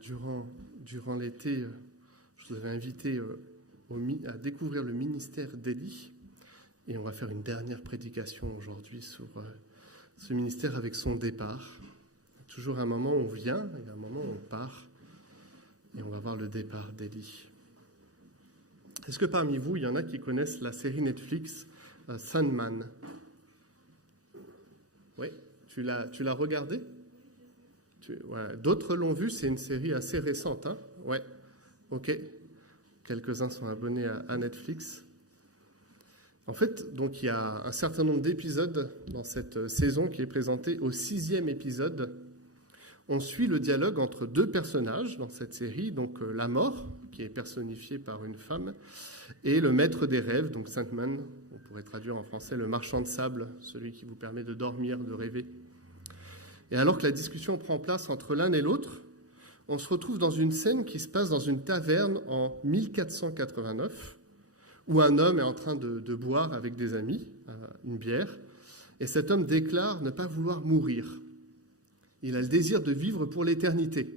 durant l'été, je vous avais invité à découvrir le ministère d'Élie. Et on va faire une dernière prédication aujourd'hui sur ce ministère avec son départ. Toujours un moment où on vient et un moment où on part. Et on va voir le départ d'Élie. Est-ce que parmi vous, il y en a qui connaissent la série Netflix Sandman? Oui, tu l'as regardée? Ouais. D'autres l'ont vue, c'est une série assez récente. Hein? Ouais, ok. Quelques-uns sont abonnés à Netflix. En fait, donc, il y a un certain nombre d'épisodes dans cette saison qui est présenté au 6e épisode. On suit le dialogue entre deux personnages dans cette série, donc la mort, qui est personnifiée par une femme, et le maître des rêves, donc Sandman, on pourrait traduire en français le marchand de sable, celui qui vous permet de dormir, de rêver. Et alors que la discussion prend place entre l'un et l'autre, on se retrouve dans une scène qui se passe dans une taverne en 1489, où un homme est en train de boire avec des amis une bière, et cet homme déclare ne pas vouloir mourir. Il a le désir de vivre pour l'éternité.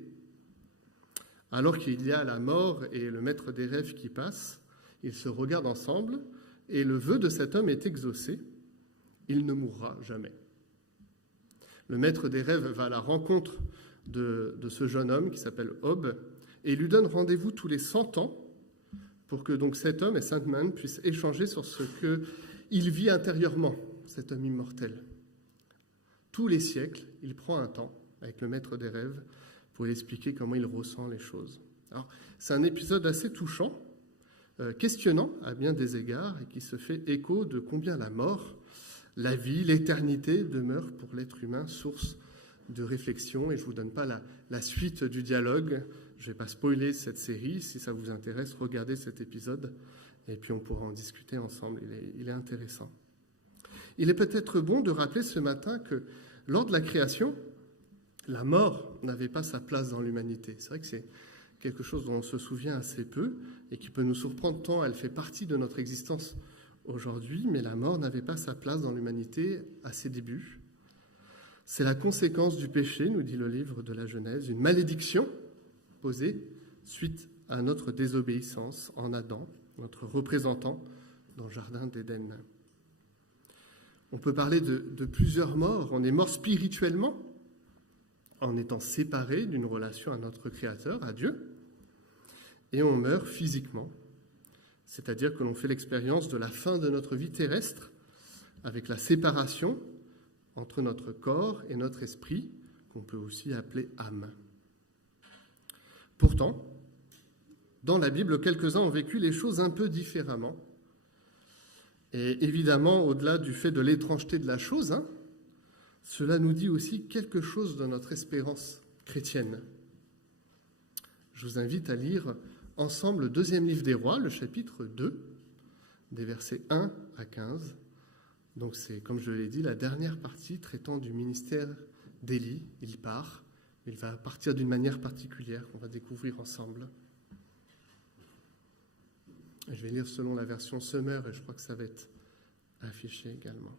Alors qu'il y a la mort et le maître des rêves qui passent, ils se regardent ensemble, et le vœu de cet homme est exaucé, il ne mourra jamais. Le maître des rêves va à la rencontre de ce jeune homme qui s'appelle Hob, et lui donne rendez-vous tous les 100 ans, pour que donc cet homme et Sandman puissent échanger sur ce qu'il vit intérieurement, cet homme immortel. Tous les siècles, il prend un temps avec le maître des rêves pour lui expliquer comment il ressent les choses. Alors, c'est un épisode assez touchant, questionnant à bien des égards, et qui se fait écho de combien la mort, la vie, l'éternité demeurent pour l'être humain source de réflexion. Et je ne vous donne pas la suite du dialogue. Je ne vais pas spoiler cette série. Si ça vous intéresse, regardez cet épisode et puis on pourra en discuter ensemble. Il est intéressant. Il est peut-être bon de rappeler ce matin que lors de la création, la mort n'avait pas sa place dans l'humanité. C'est vrai que c'est quelque chose dont on se souvient assez peu et qui peut nous surprendre tant elle fait partie de notre existence aujourd'hui, mais la mort n'avait pas sa place dans l'humanité à ses débuts. C'est la conséquence du péché, nous dit le livre de la Genèse, une malédiction posée suite à notre désobéissance en Adam, notre représentant dans le jardin d'Éden. On peut parler de plusieurs morts. On est mort spirituellement en étant séparé d'une relation à notre Créateur, à Dieu, et on meurt physiquement, c'est-à-dire que l'on fait l'expérience de la fin de notre vie terrestre avec la séparation entre notre corps et notre esprit, qu'on peut aussi appeler âme. Pourtant, dans la Bible, quelques-uns ont vécu les choses un peu différemment. Et évidemment, au-delà du fait de l'étrangeté de la chose, cela nous dit aussi quelque chose de notre espérance chrétienne. Je vous invite à lire ensemble le 2e livre des Rois, le chapitre 2, des versets 1 à 15. Donc c'est, comme je l'ai dit, la dernière partie traitant du ministère d'Élie. Il part, il va partir d'une manière particulière qu'on va découvrir ensemble. Je vais lire selon la version Summer et je crois que ça va être affiché également.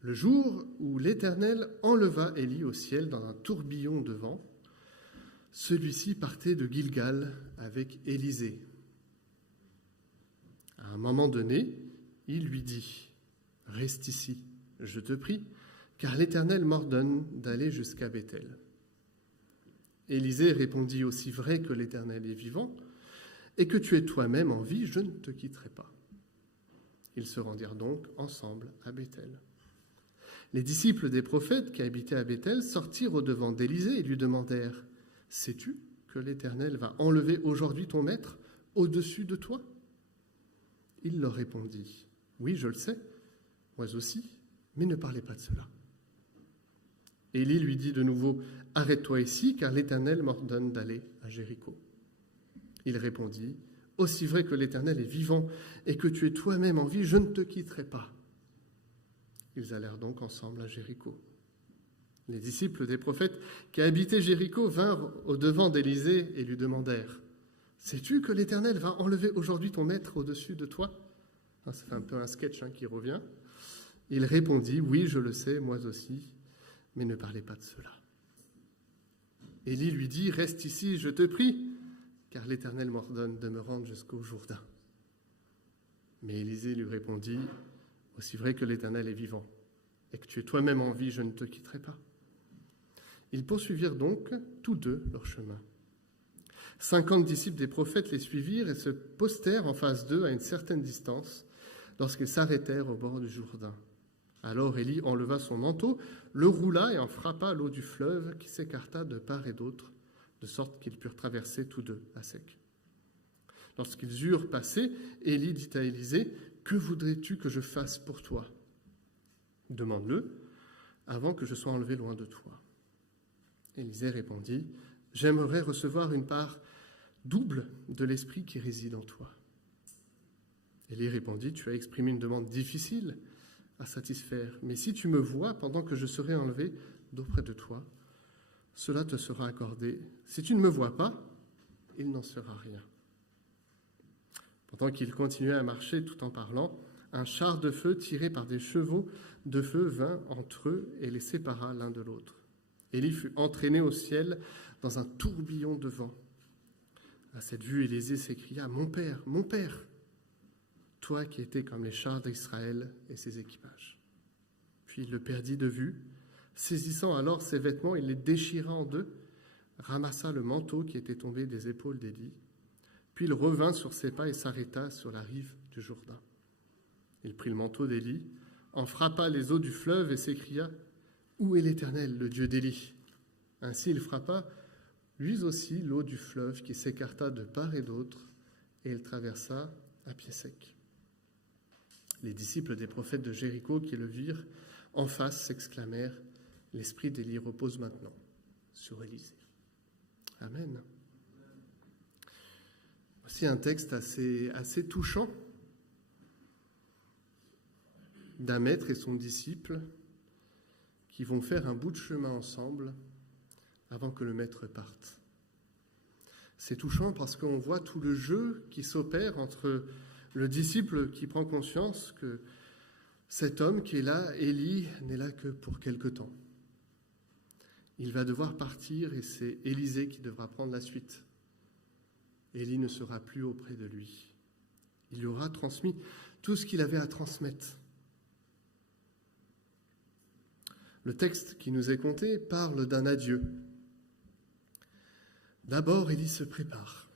Le jour où l'Éternel enleva Élie au ciel dans un tourbillon de vent, celui-ci partait de Gilgal avec Élisée. À un moment donné, il lui dit « Reste ici, je te prie, car l'Éternel m'ordonne d'aller jusqu'à Béthel. » Élisée répondit « Aussi vrai que l'Éternel est vivant, et que tu es toi-même en vie, je ne te quitterai pas. » Ils se rendirent donc ensemble à Béthel. Les disciples des prophètes qui habitaient à Béthel sortirent au-devant d'Élisée et lui demandèrent « Sais-tu que l'Éternel va enlever aujourd'hui ton maître au-dessus de toi ?» Il leur répondit « Oui, je le sais, moi aussi, mais ne parlez pas de cela. » Élie lui dit de nouveau « Arrête-toi ici, car l'Éternel m'ordonne d'aller à Jéricho. » Il répondit « Aussi vrai que l'Éternel est vivant et que tu es toi-même en vie, je ne te quitterai pas. » Ils allèrent donc ensemble à Jéricho. Les disciples des prophètes qui habitaient Jéricho vinrent au-devant d'Élisée et lui demandèrent « Sais-tu que l'Éternel va enlever aujourd'hui ton maître au-dessus de toi ?» Ça fait un peu un sketch qui revient. Il répondit « Oui, je le sais, moi aussi, mais ne parlez pas de cela. » Élie lui dit, « Reste ici, je te prie, car l'Éternel m'ordonne de me rendre jusqu'au Jourdain. » Mais Élisée lui répondit, « Aussi vrai que l'Éternel est vivant, et que tu es toi-même en vie, je ne te quitterai pas. » Ils poursuivirent donc tous deux leur chemin. 50 disciples des prophètes les suivirent et se postèrent en face d'eux à une certaine distance lorsqu'ils s'arrêtèrent au bord du Jourdain. Alors Élie enleva son manteau, le roula et en frappa l'eau du fleuve qui s'écarta de part et d'autre, de sorte qu'ils purent traverser tous deux à sec. Lorsqu'ils eurent passé, Élie dit à Élisée, « Que voudrais-tu que je fasse pour toi ? Demande-le, avant que je sois enlevé loin de toi. » Élisée répondit, « J'aimerais recevoir une part double de l'esprit qui réside en toi. » Élie répondit, « Tu as exprimé une demande difficile à satisfaire, mais si tu me vois pendant que je serai enlevé d'auprès de toi, cela te sera accordé. Si tu ne me vois pas, il n'en sera rien. » Pendant qu'il continuait à marcher tout en parlant, un char de feu tiré par des chevaux de feu vint entre eux et les sépara l'un de l'autre. Élie fut entraîné au ciel dans un tourbillon de vent. À cette vue, Élisée s'écria, « Mon père, toi qui étais comme les chars d'Israël et ses équipages. » Puis il le perdit de vue. Saisissant alors ses vêtements, il les déchira en deux, ramassa le manteau qui était tombé des épaules d'Élie, puis il revint sur ses pas et s'arrêta sur la rive du Jourdain. Il prit le manteau d'Élie, en frappa les eaux du fleuve et s'écria, « Où est l'Éternel, le Dieu d'Élie ?» Ainsi il frappa, lui aussi, l'eau du fleuve qui s'écarta de part et d'autre, et il traversa à pied sec. Les disciples des prophètes de Jéricho qui le virent en face s'exclamèrent, « L'esprit d'Élie repose maintenant sur Élisée. » Amen. Voici un texte assez touchant d'un maître et son disciple qui vont faire un bout de chemin ensemble avant que le maître parte. C'est touchant parce qu'on voit tout le jeu qui s'opère entre le disciple qui prend conscience que cet homme qui est là, Élie, n'est là que pour quelque temps. Il va devoir partir et c'est Élisée qui devra prendre la suite. Élie ne sera plus auprès de lui. Il lui aura transmis tout ce qu'il avait à transmettre. Le texte qui nous est conté parle d'un adieu. D'abord, Élie se prépare.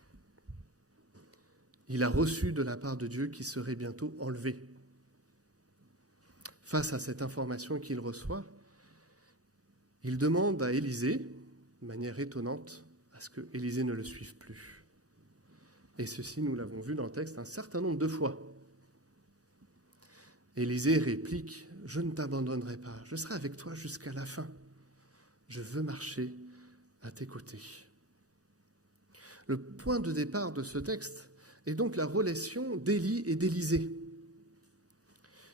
Il a reçu de la part de Dieu qu'il serait bientôt enlevé. Face à cette information qu'il reçoit, il demande à Élisée, de manière étonnante, à ce que Élisée ne le suive plus. Et ceci, nous l'avons vu dans le texte un certain nombre de fois. Élisée réplique, « Je ne t'abandonnerai pas, je serai avec toi jusqu'à la fin. Je veux marcher à tes côtés. » Le point de départ de ce texte est donc la relation d'Élie et d'Élisée.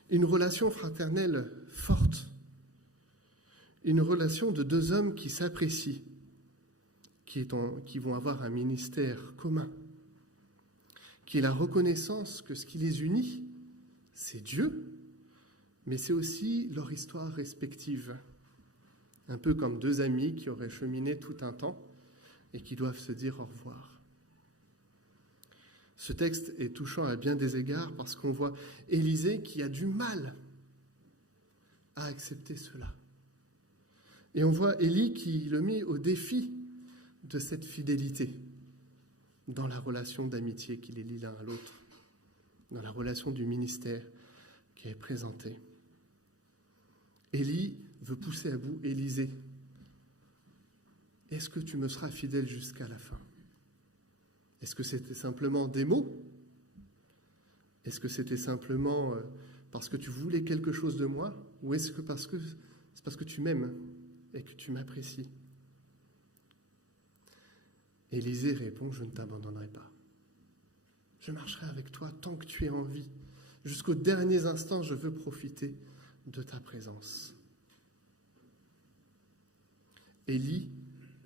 Une relation fraternelle forte, une relation de deux hommes qui s'apprécient, qui vont avoir un ministère commun, qui est la reconnaissance que ce qui les unit, c'est Dieu, mais c'est aussi leur histoire respective. Un peu comme deux amis qui auraient cheminé tout un temps et qui doivent se dire au revoir. Ce texte est touchant à bien des égards parce qu'on voit Élisée qui a du mal à accepter cela. Et on voit Élie qui le met au défi de cette fidélité dans la relation d'amitié qui les lie l'un à l'autre, dans la relation du ministère qui est présentée. Élie veut pousser à bout Élisée. Est-ce que tu me seras fidèle jusqu'à la fin ? Est-ce que c'était simplement des mots ? Est-ce que c'était simplement parce que tu voulais quelque chose de moi ? Ou est-ce que c'est parce que tu m'aimes et que tu m'apprécies ? Élisée répond, « Je ne t'abandonnerai pas. Je marcherai avec toi tant que tu es en vie. Jusqu'aux derniers instants, je veux profiter de ta présence. » Élie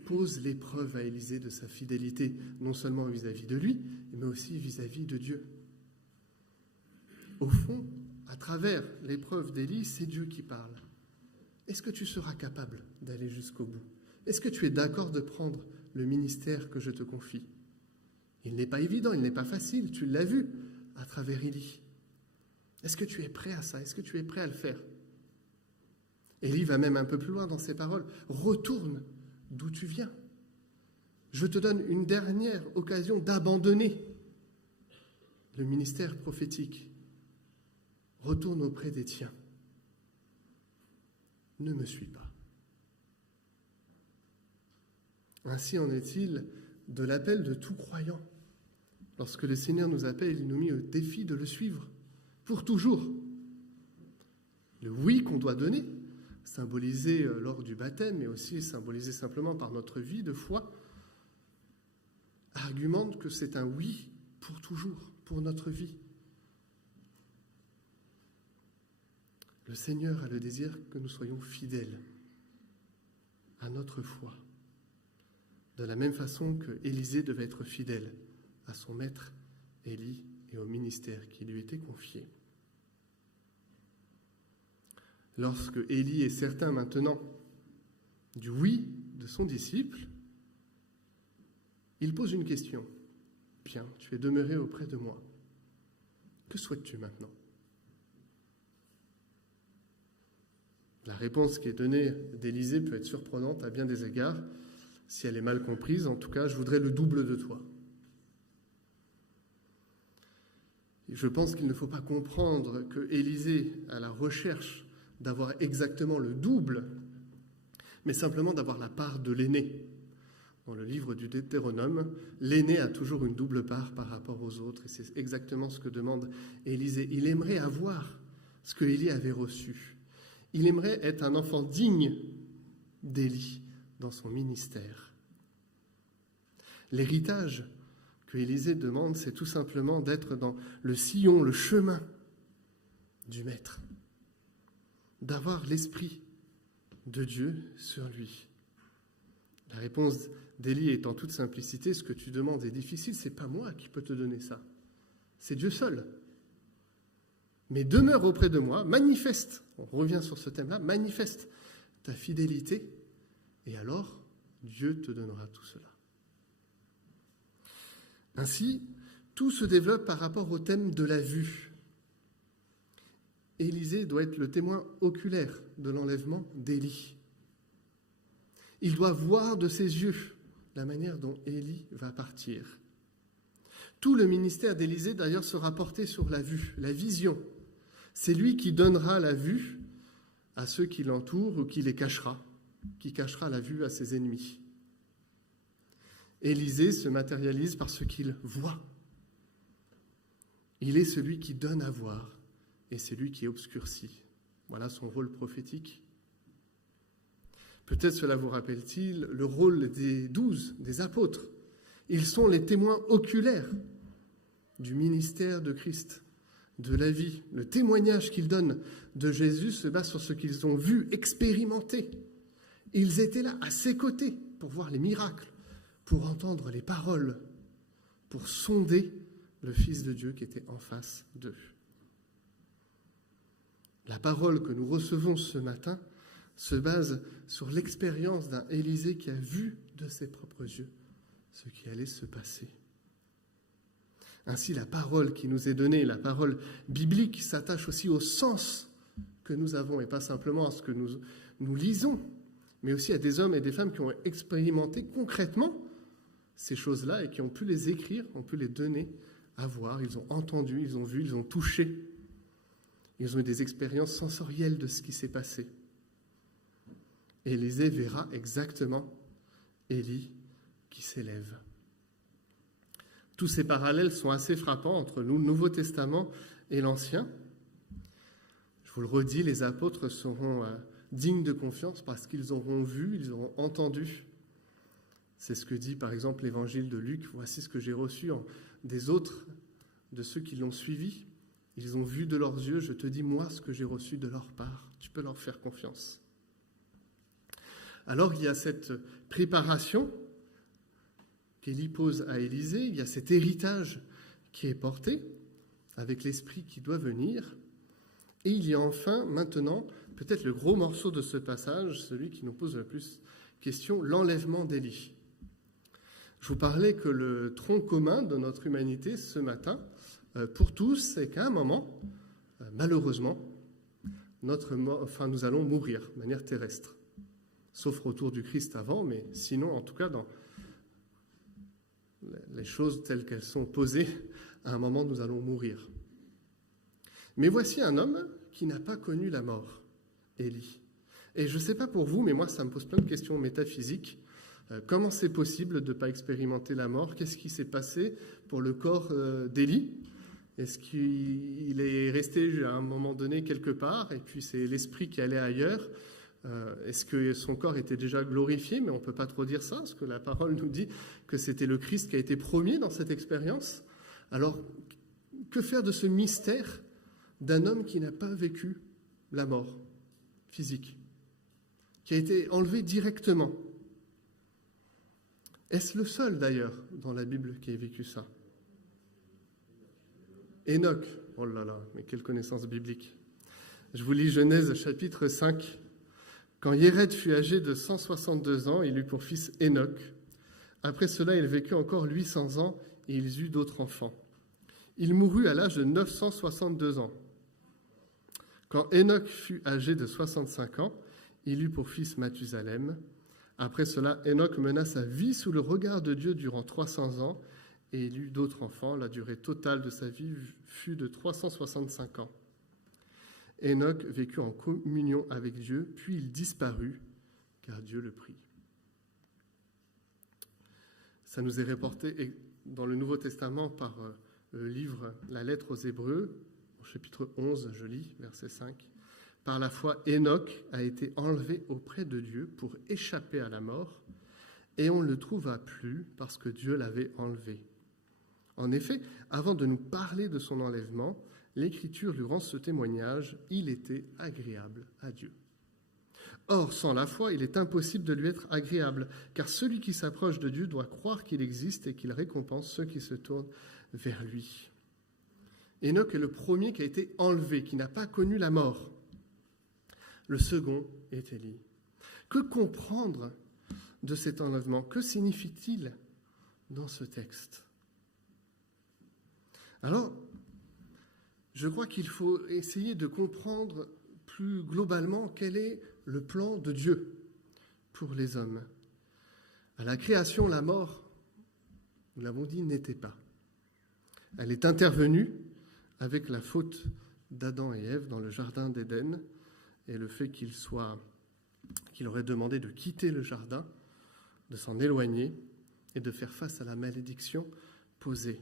pose l'épreuve à Élisée de sa fidélité, non seulement vis-à-vis de lui, mais aussi vis-à-vis de Dieu. Au fond, à travers l'épreuve d'Élie, c'est Dieu qui parle. Est-ce que tu seras capable d'aller jusqu'au bout ? Est-ce que tu es d'accord de prendre le ministère que je te confie? Il n'est pas évident, il n'est pas facile, tu l'as vu à travers Élie. Est-ce que tu es prêt à ça? Est-ce que tu es prêt à le faire? Élie va même un peu plus loin dans ses paroles. Retourne d'où tu viens. Je te donne une dernière occasion d'abandonner le ministère prophétique. Retourne auprès des tiens. Ne me suis pas. Ainsi en est-il de l'appel de tout croyant. Lorsque le Seigneur nous appelle, il nous met au défi de le suivre pour toujours. Le oui qu'on doit donner, symbolisé lors du baptême, mais aussi symbolisé simplement par notre vie de foi, argumente que c'est un oui pour toujours, pour notre vie. Le Seigneur a le désir que nous soyons fidèles à notre foi, de la même façon que Élisée devait être fidèle à son maître Élie et au ministère qui lui était confié. Lorsque Élie est certain maintenant du oui de son disciple, il pose une question. Bien, tu es demeuré auprès de moi. Que souhaites-tu maintenant? La réponse qui est donnée d'Élisée peut être surprenante à bien des égards. Si elle est mal comprise, en tout cas, je voudrais le double de toi. Et je pense qu'il ne faut pas comprendre que Élisée, à la recherche d'avoir exactement le double, mais simplement d'avoir la part de l'aîné. Dans le livre du Deutéronome, l'aîné a toujours une double part par rapport aux autres, et c'est exactement ce que demande Élisée. Il aimerait avoir ce que Élie avait reçu. Il aimerait être un enfant digne d'Élie dans son ministère. L'héritage que Élisée demande, c'est tout simplement d'être dans le sillon, le chemin du Maître, d'avoir l'Esprit de Dieu sur lui. La réponse d'Élie est en toute simplicité, ce que tu demandes est difficile, c'est pas moi qui peux te donner ça, c'est Dieu seul. Mais demeure auprès de moi, manifeste, on revient sur ce thème-là, manifeste ta fidélité, et alors Dieu te donnera tout cela. Ainsi, tout se développe par rapport au thème de la vue. Élisée doit être le témoin oculaire de l'enlèvement d'Élie. Il doit voir de ses yeux la manière dont Élie va partir. Tout le ministère d'Élisée, d'ailleurs, sera porté sur la vue, la vision. C'est lui qui donnera la vue à ceux qui l'entourent ou qui les cachera, qui cachera la vue à ses ennemis. Élisée se matérialise par ce qu'il voit. Il est celui qui donne à voir et c'est lui qui obscurcit. Voilà son rôle prophétique. Peut-être cela vous rappelle-t-il le rôle des 12, des apôtres. Ils sont les témoins oculaires du ministère de Christ, de la vie. Le témoignage qu'ils donnent de Jésus se base sur ce qu'ils ont vu, expérimenté. Ils étaient là, à ses côtés, pour voir les miracles, pour entendre les paroles, pour sonder le Fils de Dieu qui était en face d'eux. La parole que nous recevons ce matin se base sur l'expérience d'un Élisée qui a vu de ses propres yeux ce qui allait se passer. Ainsi, la parole qui nous est donnée, la parole biblique, s'attache aussi au sens que nous avons, et pas simplement à ce que nous lisons, mais aussi à des hommes et des femmes qui ont expérimenté concrètement ces choses-là et qui ont pu les écrire, ont pu les donner à voir. Ils ont entendu, ils ont vu, ils ont touché. Ils ont eu des expériences sensorielles de ce qui s'est passé. Élisée verra exactement Élie qui s'élève. Tous ces parallèles sont assez frappants entre le Nouveau Testament et l'Ancien. Je vous le redis, les apôtres seront dignes de confiance parce qu'ils auront vu, ils auront entendu. C'est ce que dit par exemple l'évangile de Luc. Voici ce que j'ai reçu des autres, de ceux qui l'ont suivi. Ils ont vu de leurs yeux, je te dis moi ce que j'ai reçu de leur part. Tu peux leur faire confiance. Alors il y a cette préparation qu'Élie pose à Élisée, il y a cet héritage qui est porté avec l'esprit qui doit venir. Et il y a enfin maintenant peut-être le gros morceau de ce passage, celui qui nous pose le plus question, l'enlèvement d'Élie. Je vous parlais que le tronc commun de notre humanité ce matin, pour tous, c'est qu'à un moment, malheureusement, nous allons mourir de manière terrestre. Sauf retour du Christ avant, mais sinon, en tout cas, dans les choses telles qu'elles sont posées, à un moment, nous allons mourir. Mais voici un homme qui n'a pas connu la mort, Élie. Et je ne sais pas pour vous, mais moi, ça me pose plein de questions métaphysiques. Comment c'est possible de ne pas expérimenter la mort? Qu'est-ce qui s'est passé pour le corps d'Élie? Est-ce qu'il est resté à un moment donné quelque part, et puis c'est l'esprit qui allait ailleurs? Est-ce que son corps était déjà glorifié? Mais on ne peut pas trop dire ça, parce que la parole nous dit que c'était le Christ qui a été premier dans cette expérience. Alors, que faire de ce mystère d'un homme qui n'a pas vécu la mort physique, qui a été enlevé directement? Est-ce le seul, d'ailleurs, dans la Bible qui ait vécu ça? Enoch, oh là là, mais quelle connaissance biblique. Je vous lis Genèse chapitre 5. Quand Yéred fut âgé de 162 ans, il eut pour fils Enoch. Après cela, il vécut encore 800 ans et il eut d'autres enfants. Il mourut à l'âge de 962 ans. Quand Enoch fut âgé de 65 ans, il eut pour fils Mathusalem. Après cela, Enoch mena sa vie sous le regard de Dieu durant 300 ans et il eut d'autres enfants. La durée totale de sa vie fut de 365 ans. Enoch vécut en communion avec Dieu, puis il disparut, car Dieu le prit. Ça nous est rapporté dans le Nouveau Testament par le livre La lettre aux Hébreux, au chapitre 11, je lis, verset 5. Par la foi, Enoch a été enlevé auprès de Dieu pour échapper à la mort, et on ne le trouva plus parce que Dieu l'avait enlevé. En effet, avant de nous parler de son enlèvement, l'Écriture lui rend ce témoignage, il était agréable à Dieu. Or, sans la foi, il est impossible de lui être agréable, car celui qui s'approche de Dieu doit croire qu'il existe et qu'il récompense ceux qui se tournent vers lui. Enoch est le premier qui a été enlevé, qui n'a pas connu la mort. Le second est Élie. Que comprendre de cet enlèvement? Que signifie-t-il dans ce texte? Alors, je crois qu'il faut essayer de comprendre plus globalement quel est le plan de Dieu pour les hommes. À la création, la mort, nous l'avons dit, n'était pas. Elle est intervenue avec la faute d'Adam et Ève dans le jardin d'Éden et le fait qu'il aurait demandé de quitter le jardin, de s'en éloigner et de faire face à la malédiction posée.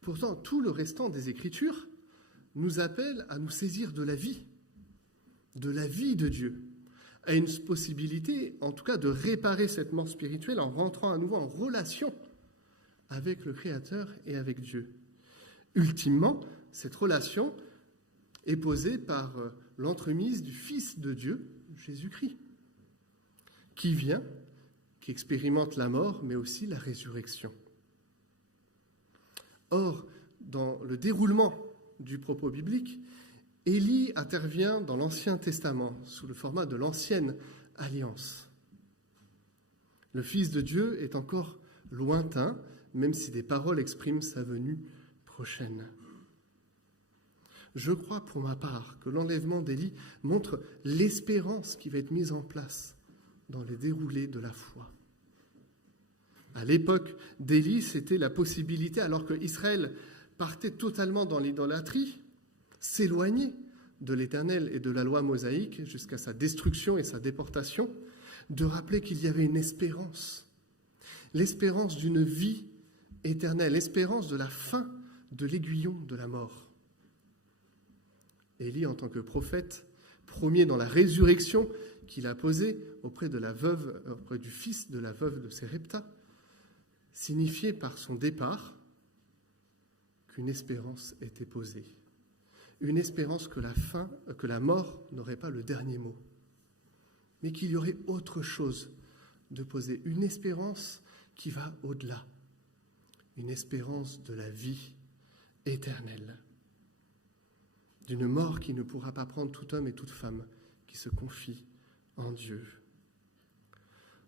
Pourtant, tout le restant des Écritures nous appelle à nous saisir de la vie de Dieu, à une possibilité, en tout cas, de réparer cette mort spirituelle en rentrant à nouveau en relation avec le Créateur et avec Dieu. Ultimement, cette relation est posée par l'entremise du Fils de Dieu, Jésus-Christ, qui vient, qui expérimente la mort, mais aussi la résurrection. Or, dans le déroulement du propos biblique, Élie intervient dans l'Ancien Testament, sous le format de l'Ancienne Alliance. Le Fils de Dieu est encore lointain, même si des paroles expriment sa venue prochaine. Je crois pour ma part que l'enlèvement d'Élie montre l'espérance qui va être mise en place dans les déroulés de la foi. À l'époque d'Élie, c'était la possibilité, alors que Israël partait totalement dans l'idolâtrie, s'éloigner de l'Éternel et de la loi mosaïque jusqu'à sa destruction et sa déportation, de rappeler qu'il y avait une espérance, l'espérance d'une vie éternelle, l'espérance de la fin de l'aiguillon de la mort. Élie, en tant que prophète, premier dans la résurrection qu'il a posée auprès du fils de la veuve de Sérepta, signifiait par son départ qu'une espérance était posée. Une espérance que la mort n'aurait pas le dernier mot, mais qu'il y aurait autre chose de posée. Une espérance qui va au-delà. Une espérance de la vie éternelle. D'une mort qui ne pourra pas prendre tout homme et toute femme qui se confie en Dieu.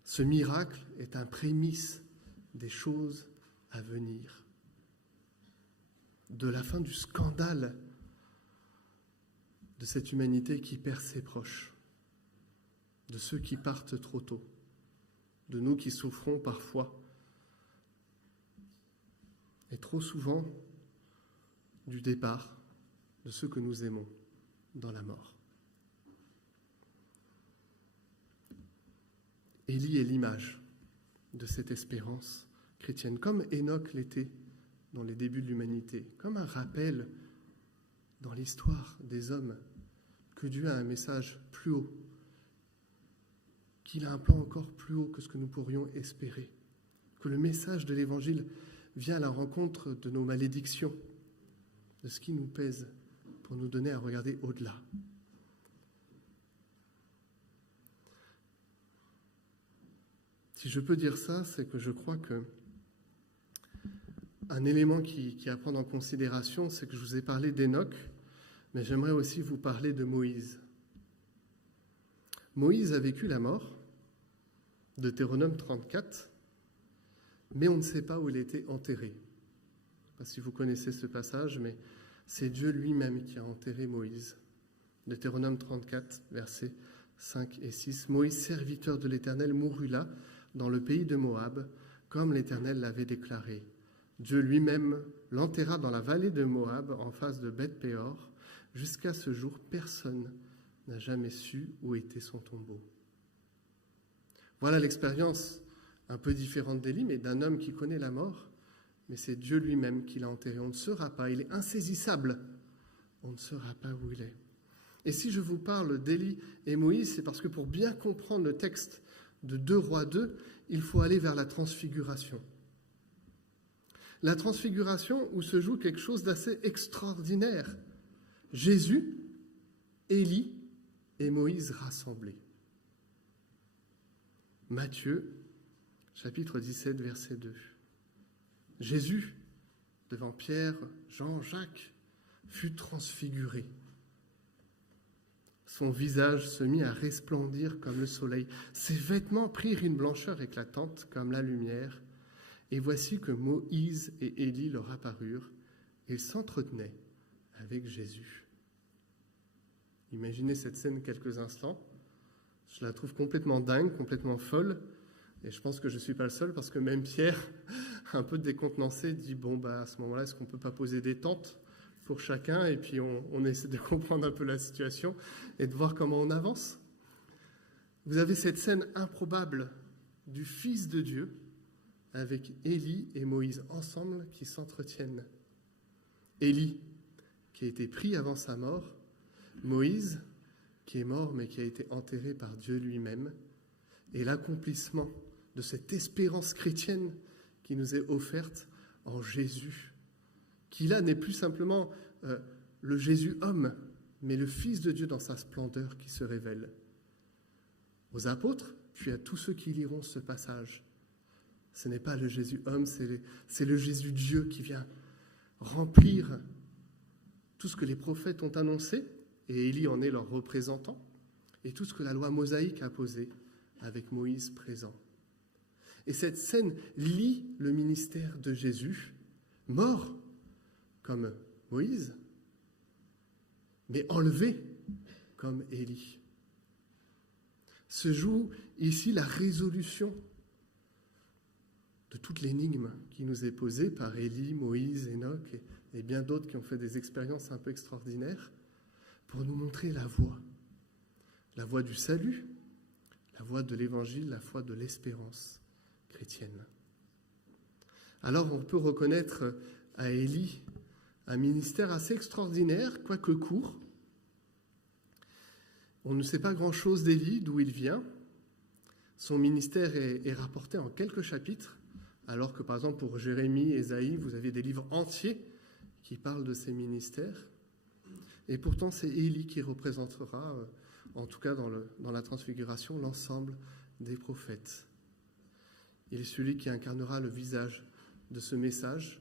Ce miracle est un prémisse des choses à venir, de la fin du scandale de cette humanité qui perd ses proches, de ceux qui partent trop tôt, de nous qui souffrons parfois, et trop souvent du départ de ceux que nous aimons dans la mort. Élie est l'image de cette espérance chrétienne, comme Enoch l'était dans les débuts de l'humanité, comme un rappel dans l'histoire des hommes que Dieu a un message plus haut, qu'il a un plan encore plus haut que ce que nous pourrions espérer, que le message de l'Évangile vient à la rencontre de nos malédictions, de ce qui nous pèse, pour nous donner à regarder au-delà. Si je peux dire ça, c'est que je crois que un élément qui est à prendre en considération, c'est que je vous ai parlé d'Enoch, mais j'aimerais aussi vous parler de Moïse. Moïse a vécu la mort, Deutéronome 34, mais on ne sait pas où il était enterré. Je ne sais pas si vous connaissez ce passage, mais c'est Dieu lui-même qui a enterré Moïse. Deutéronome 34, versets 5 et 6. Moïse, serviteur de l'Éternel, mourut là, dans le pays de Moab, comme l'Éternel l'avait déclaré. Dieu lui-même l'enterra dans la vallée de Moab, en face de Beth-Péor. Jusqu'à ce jour, personne n'a jamais su où était son tombeau. Voilà l'expérience un peu différente d'Élie, mais d'un homme qui connaît la mort, mais c'est Dieu lui-même qui l'a enterré. On ne saura pas, il est insaisissable. On ne saura pas où il est. Et si je vous parle d'Élie et Moïse, c'est parce que pour bien comprendre le texte de 2 Rois 2, il faut aller vers la transfiguration. La transfiguration où se joue quelque chose d'assez extraordinaire. Jésus, Élie et Moïse rassemblés. Matthieu, chapitre 17, verset 2. Jésus, devant Pierre, Jean, Jacques, fut transfiguré. Son visage se mit à resplendir comme le soleil. Ses vêtements prirent une blancheur éclatante comme la lumière. Et voici que Moïse et Élie leur apparurent. Ils s'entretenaient avec Jésus. Imaginez cette scène quelques instants. Je la trouve complètement dingue, complètement folle. Et je pense que je ne suis pas le seul parce que même Pierre, un peu décontenancé, dit à ce moment-là, est-ce qu'on ne peut pas poser des tentes pour chacun, et puis on essaie de comprendre un peu la situation et de voir comment on avance. Vous avez cette scène improbable du Fils de Dieu avec Élie et Moïse ensemble qui s'entretiennent. Élie qui a été pris avant sa mort, Moïse qui est mort mais qui a été enterré par Dieu lui-même, et l'accomplissement de cette espérance chrétienne qui nous est offerte en Jésus, qui là n'est plus simplement le Jésus homme, mais le Fils de Dieu dans sa splendeur qui se révèle. Aux apôtres, puis à tous ceux qui liront ce passage, ce n'est pas le Jésus homme, c'est le Jésus Dieu qui vient remplir tout ce que les prophètes ont annoncé, et Élie en est leur représentant, et tout ce que la loi mosaïque a posé avec Moïse présent. Et cette scène lie le ministère de Jésus, mort comme Moïse, mais enlevé comme Élie. Se joue ici la résolution de toute l'énigme qui nous est posée par Élie, Moïse, Enoch et bien d'autres qui ont fait des expériences un peu extraordinaires pour nous montrer la voie du salut, la voie de l'Évangile, la voie de l'espérance chrétienne. Alors on peut reconnaître à Élie un ministère assez extraordinaire, quoique court. On ne sait pas grand-chose d'Élie, d'où il vient. Son ministère est rapporté en quelques chapitres, alors que par exemple pour Jérémie, Ésaïe, vous avez des livres entiers qui parlent de ces ministères. Et pourtant c'est Élie qui représentera, en tout cas dans la transfiguration, l'ensemble des prophètes. Il est celui qui incarnera le visage de ce message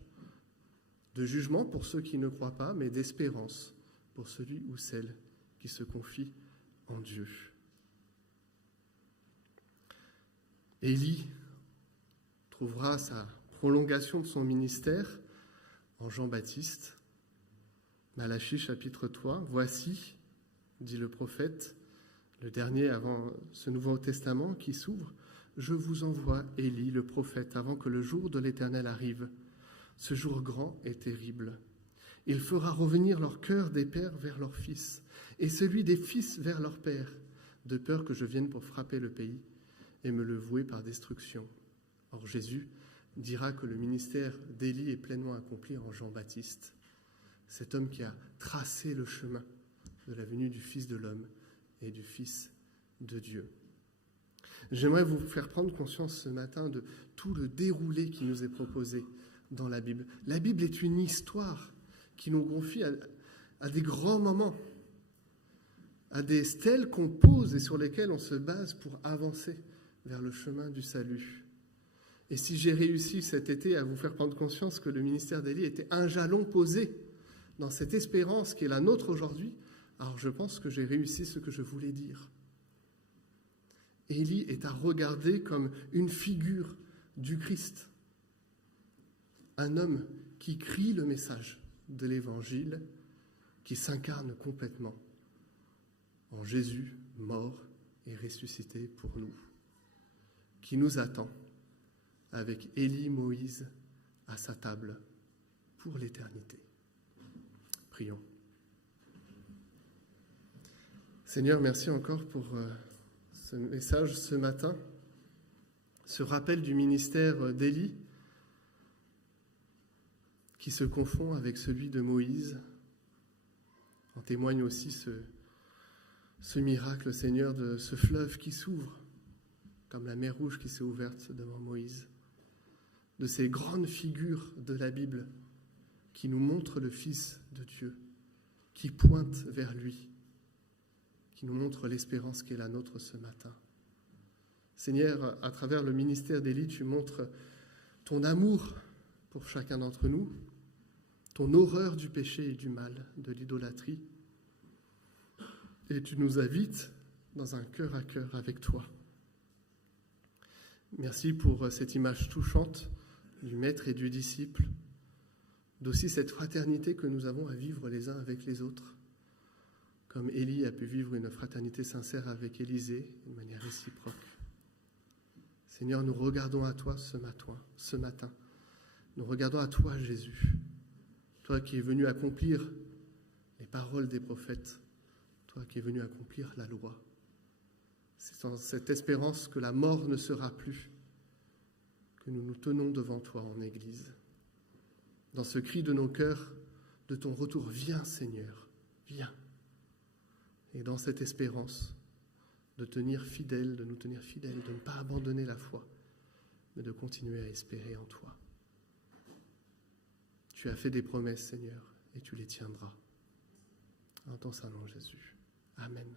de jugement pour ceux qui ne croient pas, mais d'espérance pour celui ou celle qui se confie en Dieu. Élie trouvera sa prolongation de son ministère en Jean-Baptiste. Malachie chapitre 3, « Voici, dit le prophète, le dernier avant ce Nouveau Testament qui s'ouvre, je vous envoie Élie le prophète avant que le jour de l'Éternel arrive. Ce jour grand et terrible. Il fera revenir leur cœur des pères vers leurs fils, et celui des fils vers leurs pères, de peur que je vienne pour frapper le pays et me le vouer par destruction. » Or Jésus dira que le ministère d'Élie est pleinement accompli en Jean-Baptiste, cet homme qui a tracé le chemin de la venue du Fils de l'homme et du Fils de Dieu. J'aimerais vous faire prendre conscience ce matin de tout le déroulé qui nous est proposé dans la Bible. La Bible est une histoire qui nous confie à des grands moments, à des stèles qu'on pose et sur lesquelles on se base pour avancer vers le chemin du salut. Et si j'ai réussi cet été à vous faire prendre conscience que le ministère d'Élie était un jalon posé dans cette espérance qui est la nôtre aujourd'hui, alors je pense que j'ai réussi ce que je voulais dire. Élie est à regarder comme une figure du Christ, un homme qui crie le message de l'Évangile, qui s'incarne complètement en Jésus, mort et ressuscité pour nous, qui nous attend avec Élie, Moïse à sa table pour l'éternité. Prions. Seigneur, merci encore pour ce message ce matin, ce rappel du ministère d'Élie qui se confond avec celui de Moïse. En témoigne aussi ce miracle, Seigneur, de ce fleuve qui s'ouvre, comme la mer Rouge qui s'est ouverte devant Moïse, de ces grandes figures de la Bible qui nous montrent le Fils de Dieu, qui pointent vers lui, qui nous montrent l'espérance qui est la nôtre ce matin. Seigneur, à travers le ministère d'Élie, tu montres ton amour pour chacun d'entre nous, ton horreur du péché et du mal, de l'idolâtrie, et tu nous invites dans un cœur à cœur avec toi. Merci pour cette image touchante du maître et du disciple, d'aussi cette fraternité que nous avons à vivre les uns avec les autres, comme Élie a pu vivre une fraternité sincère avec Élisée, de manière réciproque. Seigneur, nous regardons à toi ce matin. Nous regardons à toi, Jésus, toi qui es venu accomplir les paroles des prophètes, toi qui es venu accomplir la loi. C'est dans cette espérance que la mort ne sera plus, que nous nous tenons devant toi en Église. Dans ce cri de nos cœurs, de ton retour, viens Seigneur, viens. Et dans cette espérance de tenir fidèle, de nous tenir fidèles, de ne pas abandonner la foi, mais de continuer à espérer en toi. Tu as fait des promesses, Seigneur, et tu les tiendras. En ton Saint nom, Jésus. Amen.